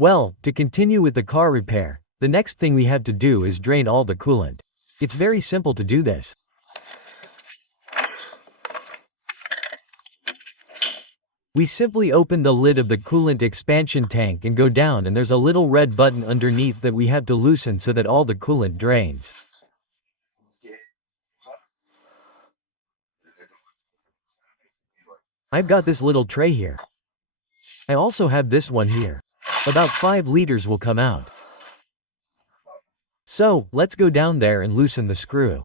Well, to continue with the car repair, the next thing we have to do is drain all the coolant. It's very simple to do this. We simply open the lid of the coolant expansion tank and go down, and there's a little red button underneath that we have to loosen so that all the coolant drains. I've got this little tray here. I also have this one here. About 5 liters will come out. So, let's go down there and loosen the screw.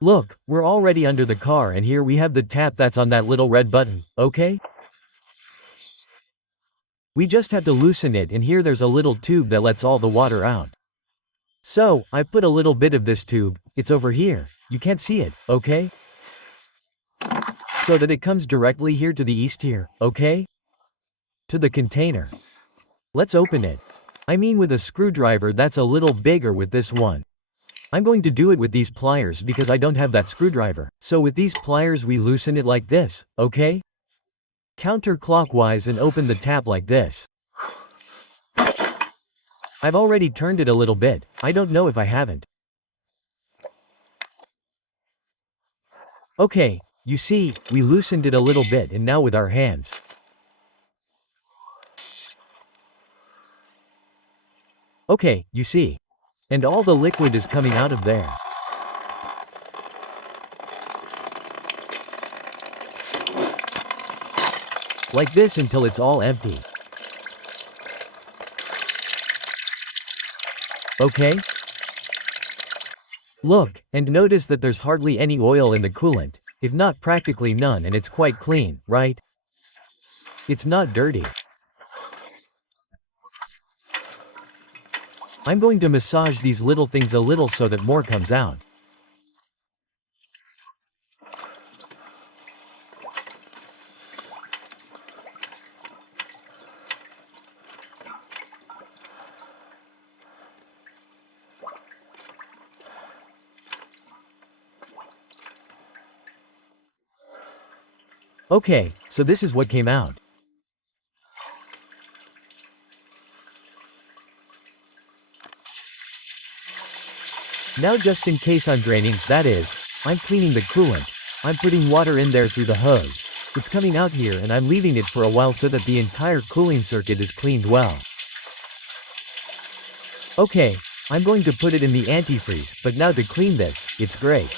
Look, we're already under the car, and here we have the tap that's on that little red button, okay? We just have to loosen it, and here there's a little tube that lets all the water out. So, I put a little bit of this tube, it's over here, you can't see it, okay? So that it comes directly here to the east here, okay? To the container. Let's open it. I mean with a screwdriver that's a little bigger with this one. I'm going to do it with these pliers because I don't have that screwdriver. So with these pliers we loosen it like this, okay? Counterclockwise and open the tap like this. I've already turned it a little bit, I don't know if I haven't. Okay, you see, we loosened it a little bit, and now with our hands. Okay, you see. And all the liquid is coming out of there. Like this until it's all empty. Okay? Look, and notice that there's hardly any oil in the coolant, if not practically none, and it's quite clean, right? It's not dirty. I'm going to massage these little things a little so that more comes out. Okay, so this is what came out. Now just in case I'm draining, that is, I'm cleaning the coolant, I'm putting water in there through the hose. It's coming out here and I'm leaving it for a while so that the entire cooling circuit is cleaned well. Okay, I'm going to put it in the antifreeze, but now to clean this, it's great.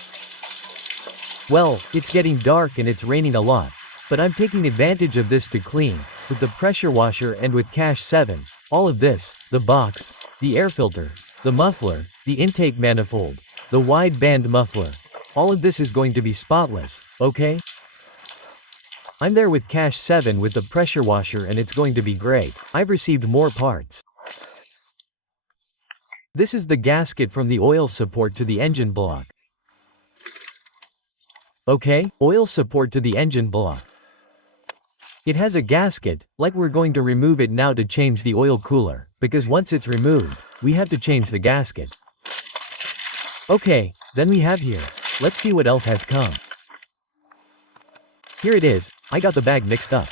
Well, it's getting dark and it's raining a lot, but I'm taking advantage of this to clean, with the pressure washer and with Cash 7, all of this, the box, the air filter, the muffler, the intake manifold, the wide band muffler. All of this is going to be spotless, okay? I'm there with Cash 7 with the pressure washer and it's going to be great. I've received more parts. This is the gasket from the oil support to the engine block. Okay, oil support to the engine block. It has a gasket, like we're going to remove it now to change the oil cooler, because once it's removed, we have to change the gasket. Okay, then we have here. Let's see what else has come. Here it is, I got the bag mixed up.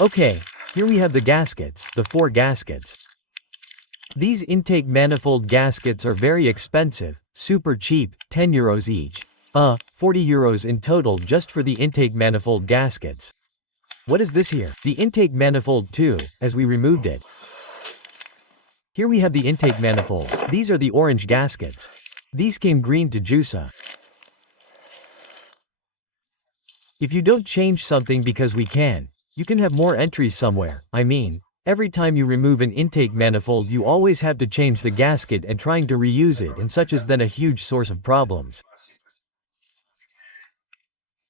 Okay, here we have the gaskets, the 4 gaskets. These intake manifold gaskets are very expensive, super cheap, 10 euros each. 40 euros in total just for the intake manifold gaskets. What is this here? The intake manifold too, as we removed it. Here we have the intake manifold. These are the orange gaskets. These came green to Jusa. If you don't change something because we can, you can have more entries somewhere. I mean, every time you remove an intake manifold you always have to change the gasket and trying to reuse it, and such is then a huge source of problems.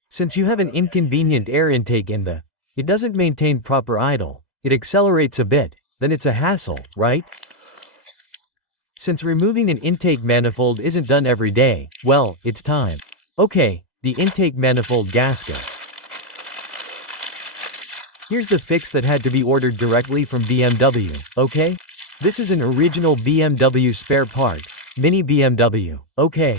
Since you have an inconvenient air intake in it doesn't maintain proper idle, it accelerates a bit, then it's a hassle, right? Since removing an intake manifold isn't done every day, well, it's time. Okay, the intake manifold gaskets. Here's the fix that had to be ordered directly from BMW, okay? This is an original BMW spare part, mini BMW, okay?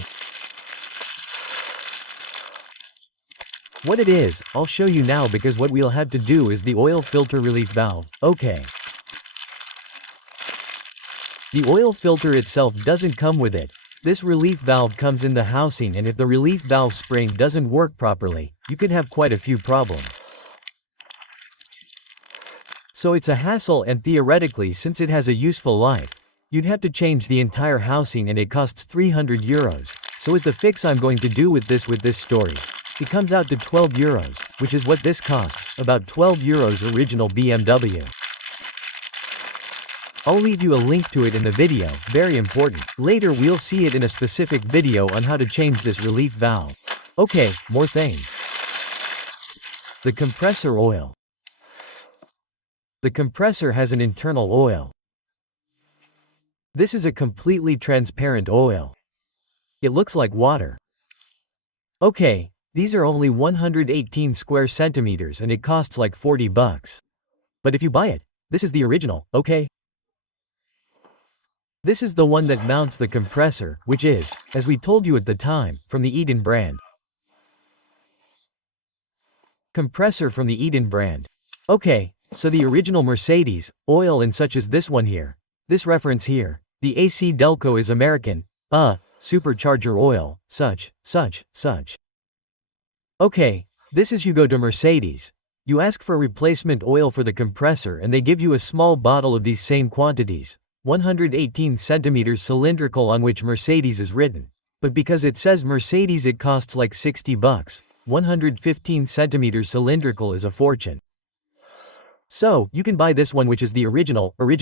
What it is, I'll show you now because what we'll have to do is the oil filter relief valve. Okay. The oil filter itself doesn't come with it. This relief valve comes in the housing, and if the relief valve spring doesn't work properly, you could have quite a few problems. So it's a hassle, and theoretically, since it has a useful life, you'd have to change the entire housing and it costs 300 euros. So with the fix I'm going to do with this story, it comes out to 12 euros, which is what this costs, about 12 euros original BMW. I'll leave you a link to it in the video, very important. Later we'll see it in a specific video on how to change this relief valve. Okay, more things. The compressor oil. The compressor has an internal oil. This is a completely transparent oil. It looks like water. Okay, these are only 118 square centimeters and it costs like 40 bucks. But if you buy it, this is the original, okay? This is the one that mounts the compressor, which is, as we told you at the time, from the Eden brand. Compressor from the Eden brand. Okay, so the original Mercedes, oil and such as this one here. This reference here, the AC Delco is American, supercharger oil, such. Okay, this is you go to Mercedes. You ask for replacement oil for the compressor and they give you a small bottle of these same quantities. 118 centimeters cylindrical on which Mercedes is written. But because it says Mercedes it costs like 60 bucks. 115 centimeters cylindrical is a fortune. So, you can buy this one which is the original, which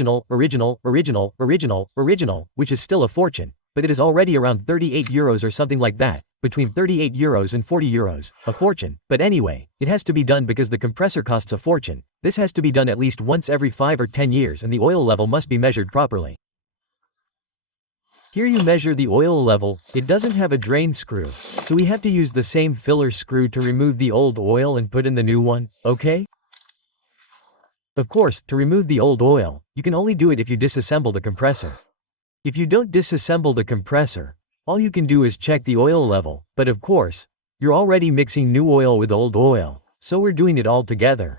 is still a fortune. But it is already around 38 euros or something like that. Between 38 euros and 40 euros, a fortune. But anyway, it has to be done because the compressor costs a fortune. This has to be done at least once every 5 or 10 years and the oil level must be measured properly. Here you measure the oil level. It doesn't have a drain screw, so we have to use the same filler screw to remove the old oil and put in the new one, okay? Of course, to remove the old oil, you can only do it if you disassemble the compressor. If you don't disassemble the compressor, all you can do is check the oil level, but of course, you're already mixing new oil with old oil, so we're doing it all together.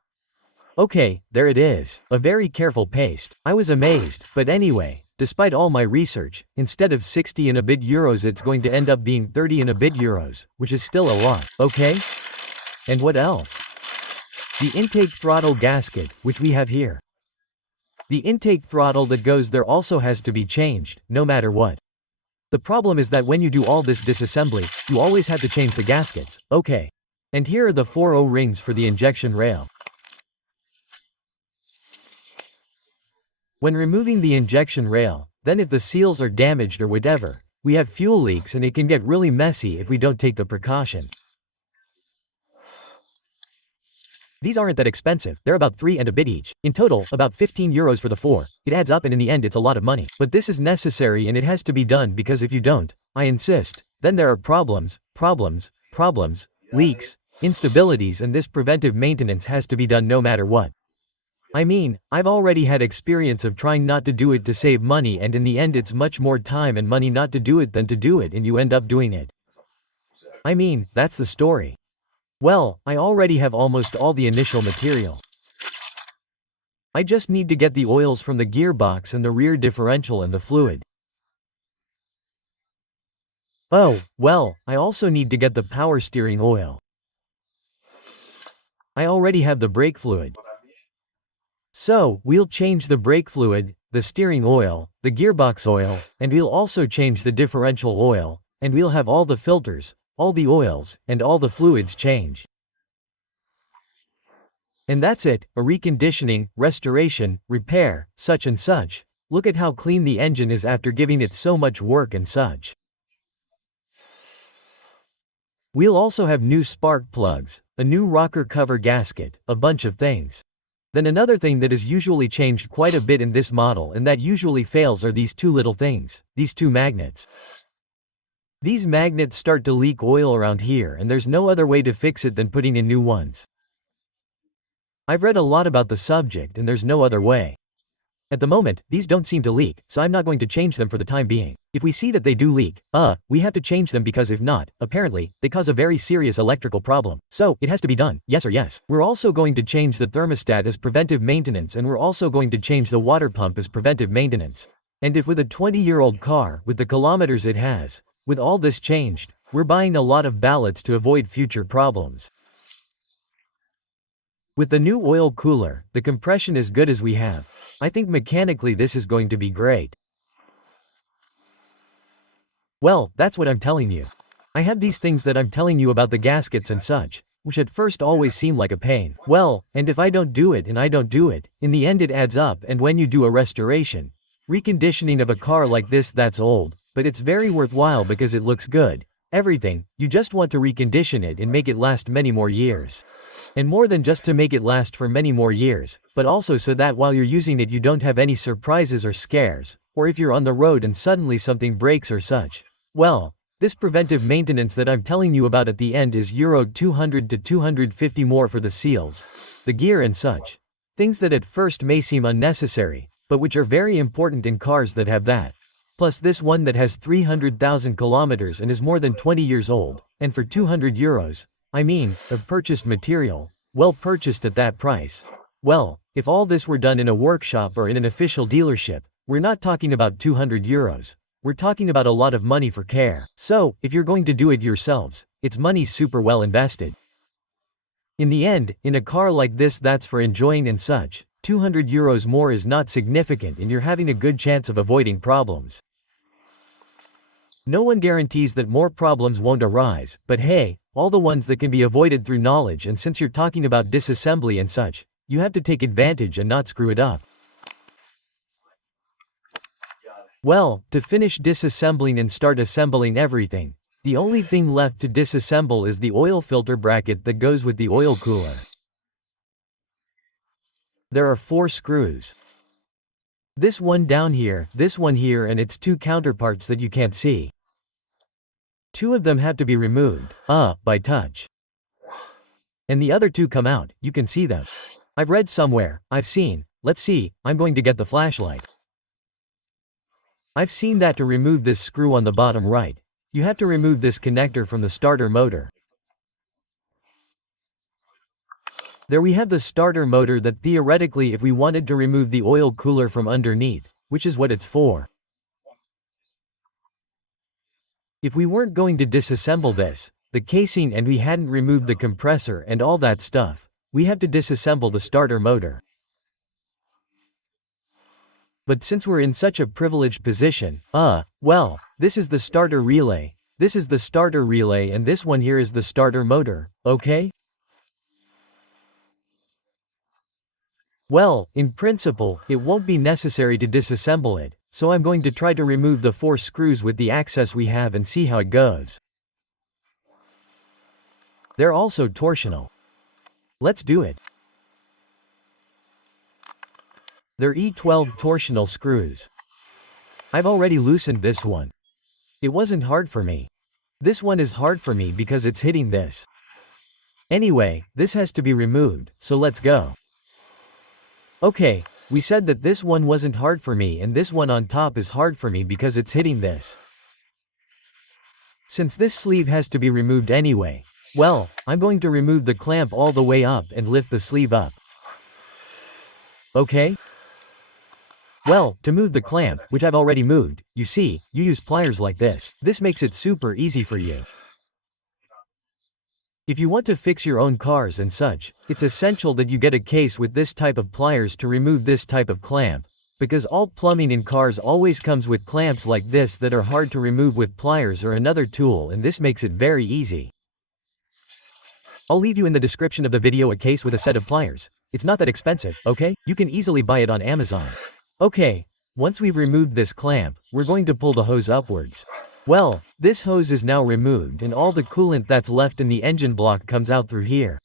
Okay, there it is, a very careful paste. I was amazed, but anyway, despite all my research, instead of 60 and a bit euros it's going to end up being 30 and a bit euros, which is still a lot, okay? And what else? The intake throttle gasket, which we have here. The intake throttle that goes there also has to be changed, no matter what. The problem is that when you do all this disassembly, you always have to change the gaskets, okay. And here are the 4 O-rings for the injection rail. When removing the injection rail, then if the seals are damaged or whatever, we have fuel leaks and it can get really messy if we don't take the precaution. These aren't that expensive, they're about 3 and a bit each. In total, about 15 euros for the 4. It adds up and in the end it's a lot of money. But this is necessary and it has to be done because if you don't, I insist, then there are problems, leaks, instabilities, and this preventive maintenance has to be done no matter what. I mean, I've already had experience of trying not to do it to save money and in the end it's much more time and money not to do it than to do it and you end up doing it. I mean, that's the story. Well, I already have almost all the initial material. I just need to get the oils from the gearbox and the rear differential and the fluid. Oh, well, I also need to get the power steering oil. I already have the brake fluid. So, we'll change the brake fluid, the steering oil, the gearbox oil, and we'll also change the differential oil, and we'll have all the filters, all the oils, and all the fluids changed. And that's it, a reconditioning, restoration, repair, such and such. Look at how clean the engine is after giving it so much work and such. We'll also have new spark plugs, a new rocker cover gasket, a bunch of things. Then another thing that is usually changed quite a bit in this model and that usually fails are these 2 little things, these 2 magnets. These magnets start to leak oil around here and there's no other way to fix it than putting in new ones. I've read a lot about the subject and there's no other way. At the moment, these don't seem to leak, so I'm not going to change them for the time being. If we see that they do leak, we have to change them because if not, apparently, they cause a very serious electrical problem. So, it has to be done, yes or yes. We're also going to change the thermostat as preventive maintenance, and we're also going to change the water pump as preventive maintenance. And if with a 20-year-old car, with the kilometers it has, with all this changed, we're buying a lot of ballots to avoid future problems. With the new oil cooler, the compression is good as we have. I think mechanically this is going to be great. Well, that's what I'm telling you. I have these things that I'm telling you about the gaskets and such, which at first always seem like a pain. Well, and if I don't do it and I don't do it, in the end it adds up, and when you do a restoration, reconditioning of a car like this that's old, but it's very worthwhile because it looks good, everything, you just want to recondition it and make it last many more years. And more than just to make it last for many more years, but also so that while you're using it you don't have any surprises or scares, or if you're on the road and suddenly something breaks or such. Well, this preventive maintenance that I'm telling you about at the end is Euro 200 to 250 more for the seals, the gear and such. Things that at first may seem unnecessary, but which are very important in cars that have that. Plus this one that has 300,000 kilometers and is more than 20 years old, and for 200 euros, I mean, of purchased material, well purchased at that price. Well, if all this were done in a workshop or in an official dealership, we're not talking about 200 euros. We're talking about a lot of money for care. So, if you're going to do it yourselves, it's money super well invested. In the end, in a car like this that's for enjoying and such, 200 euros more is not significant and you're having a good chance of avoiding problems. No one guarantees that more problems won't arise, but hey, all the ones that can be avoided through knowledge, and since you're talking about disassembly and such, you have to take advantage and not screw it up. Well, to finish disassembling and start assembling everything, the only thing left to disassemble is the oil filter bracket that goes with the oil cooler. There are 4 screws. This one down here, this one here, and its 2 counterparts that you can't see. 2 of them have to be removed, by touch. And the other 2 come out, you can see them. I've read somewhere, I've seen, let's see, I'm going to get the flashlight. I've seen that to remove this screw on the bottom right, you have to remove this connector from the starter motor. There we have the starter motor that theoretically if we wanted to remove the oil cooler from underneath, which is what it's for. If we weren't going to disassemble this, the casing, and we hadn't removed the compressor and all that stuff, we have to disassemble the starter motor. But since we're in such a privileged position, well, this is the starter relay, this is the starter relay, and this one here is the starter motor, okay? Well, in principle, it won't be necessary to disassemble it, so I'm going to try to remove the 4 screws with the access we have and see how it goes. They're also torsional. Let's do it. They're E12 torsional screws. I've already loosened this one. It wasn't hard for me. This one is hard for me because it's hitting this. Anyway, this has to be removed, so let's go. Okay, we said that this one wasn't hard for me and this one on top is hard for me because it's hitting this. Since this sleeve has to be removed anyway, well, I'm going to remove the clamp all the way up and lift the sleeve up. Okay? Well, to move the clamp, which I've already moved, you see, you use pliers like this. This makes it super easy for you. If you want to fix your own cars and such, it's essential that you get a case with this type of pliers to remove this type of clamp, because all plumbing in cars always comes with clamps like this that are hard to remove with pliers or another tool, and this makes it very easy. I'll leave you in the description of the video a case with a set of pliers. It's not that expensive, okay? You can easily buy it on Amazon. Okay, once we've removed this clamp, we're going to pull the hose upwards. Well, this hose is now removed and all the coolant that's left in the engine block comes out through here.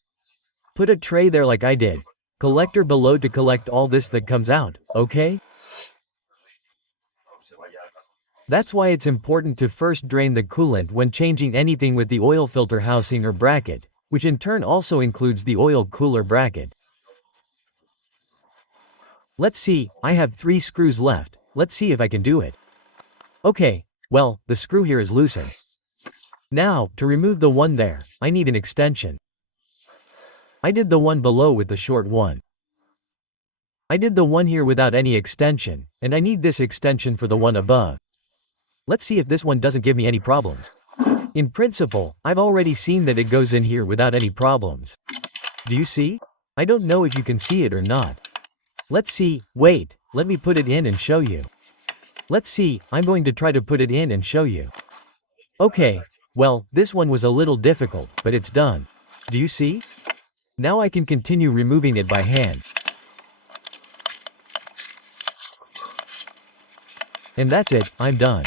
Put a tray there like I did. Collector below to collect all this that comes out, okay? That's why it's important to first drain the coolant when changing anything with the oil filter housing or bracket, which in turn also includes the oil cooler bracket. Let's see, I have 3 screws left, let's see if I can do it. Okay, well, the screw here is loosened. Now, to remove the one there, I need an extension. I did the one below with the short one. I did the one here without any extension, and I need this extension for the one above. Let's see if this one doesn't give me any problems. In principle, I've already seen that it goes in here without any problems. Do you see? I don't know if you can see it or not. Let's see, wait, let me put it in and show you. Let's see, I'm going to try to put it in and show you. Okay, well, this one was a little difficult, but it's done. Do you see? Now I can continue removing it by hand. And that's it, I'm done.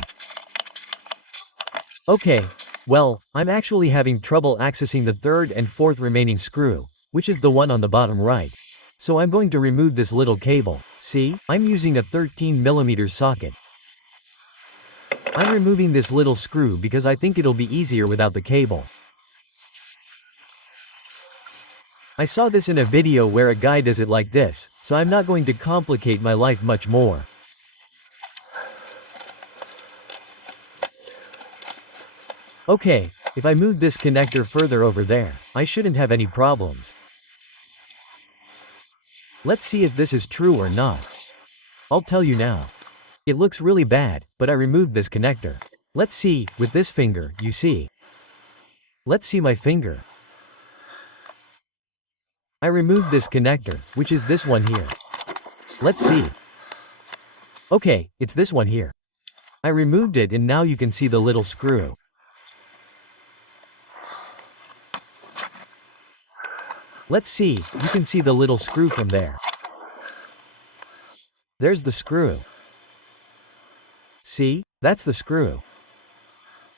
Okay, well, I'm actually having trouble accessing the third and fourth remaining screw, which is the one on the bottom right. So I'm going to remove this little cable. See, I'm using a 13mm socket. I'm removing this little screw because I think it'll be easier without the cable. I saw this in a video where a guy does it like this, so I'm not going to complicate my life much more. Okay, if I move this connector further over there, I shouldn't have any problems. Let's see if this is true or not. I'll tell you now. It looks really bad, but I removed this connector. Let's see, with this finger, you see. Let's see my finger. I removed this connector, which is this one here. Let's see. Okay, it's this one here. I removed it and now you can see the little screw. Let's see, you can see the little screw from there. There's the screw. See, that's the screw.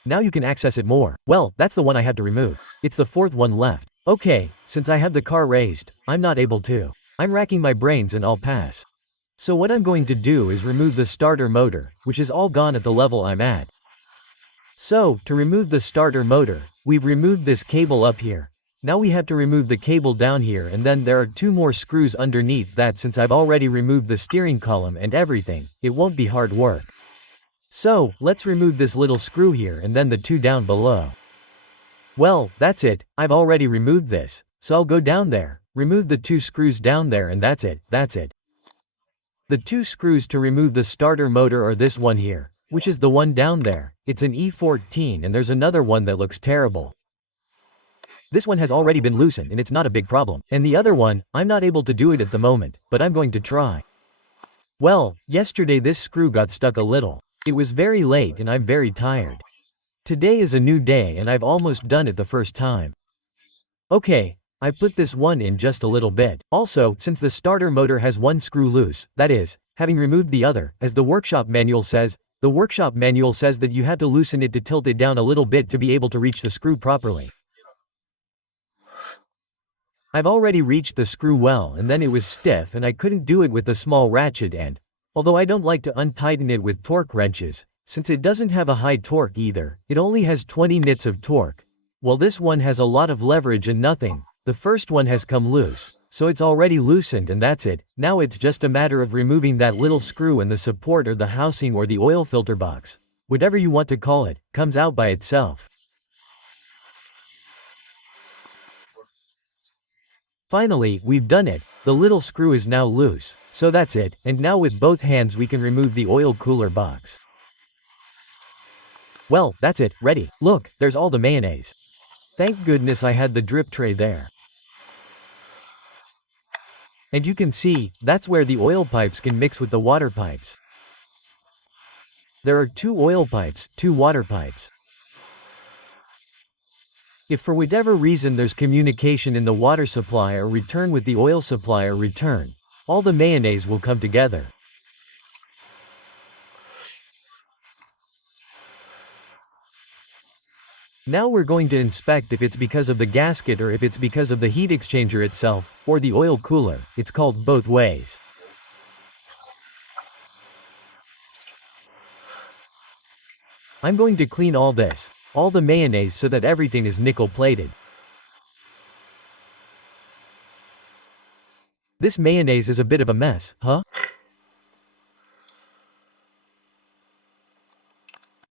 Now you can access it more. Well, that's the one I had to remove. It's the fourth one left. Okay, since I have the car raised, I'm not able to. I'm racking my brains and I'll pass. So what I'm going to do is remove the starter motor, which is all gone at the level I'm at. So, to remove the starter motor, we've removed this cable up here. Now we have to remove the cable down here and then there are 2 more screws underneath that. Since I've already removed the steering column and everything, it won't be hard work. So, let's remove this little screw here and then the 2 down below. Well, that's it, I've already removed this, so I'll go down there, remove the 2 screws down there and that's it. The 2 screws to remove the starter motor are this one here, which is the one down there. It's an E14 and there's another one that looks terrible. This one has already been loosened and it's not a big problem. And the other one, I'm not able to do it at the moment, but I'm going to try. Well, yesterday this screw got stuck a little. It was very late and I'm very tired. Today is a new day and I've almost done it the first time. Okay, I put this one in just a little bit. Also, since the starter motor has 1 screw loose, that is, having removed the other, as the workshop manual says that you have to loosen it to tilt it down a little bit to be able to reach the screw properly. I've already reached the screw well and then it was stiff and I couldn't do it with the small ratchet end. Although I don't like to untighten it with torque wrenches, since it doesn't have a high torque either, it only has 20 nits of torque. Well, this one has a lot of leverage and nothing. The first one has come loose, so it's already loosened and that's it. Now it's just a matter of removing that little screw and the support or the housing or the oil filter box, whatever you want to call it, comes out by itself. Finally, we've done it. The little screw is now loose, so that's it, and now with both hands we can remove the oil cooler box. Well, that's it, ready. Look, there's all the mayonnaise. Thank goodness I had the drip tray there. And you can see, that's where the oil pipes can mix with the water pipes. There are 2 oil pipes, 2 water pipes. If for whatever reason there's communication in the water supply or return with the oil supply or return, all the mayonnaise will come together. Now we're going to inspect if it's because of the gasket or if it's because of the heat exchanger itself, or the oil cooler. It's called both ways. I'm going to clean all this, all the mayonnaise, so that everything is nickel plated. This mayonnaise is a bit of a mess, huh?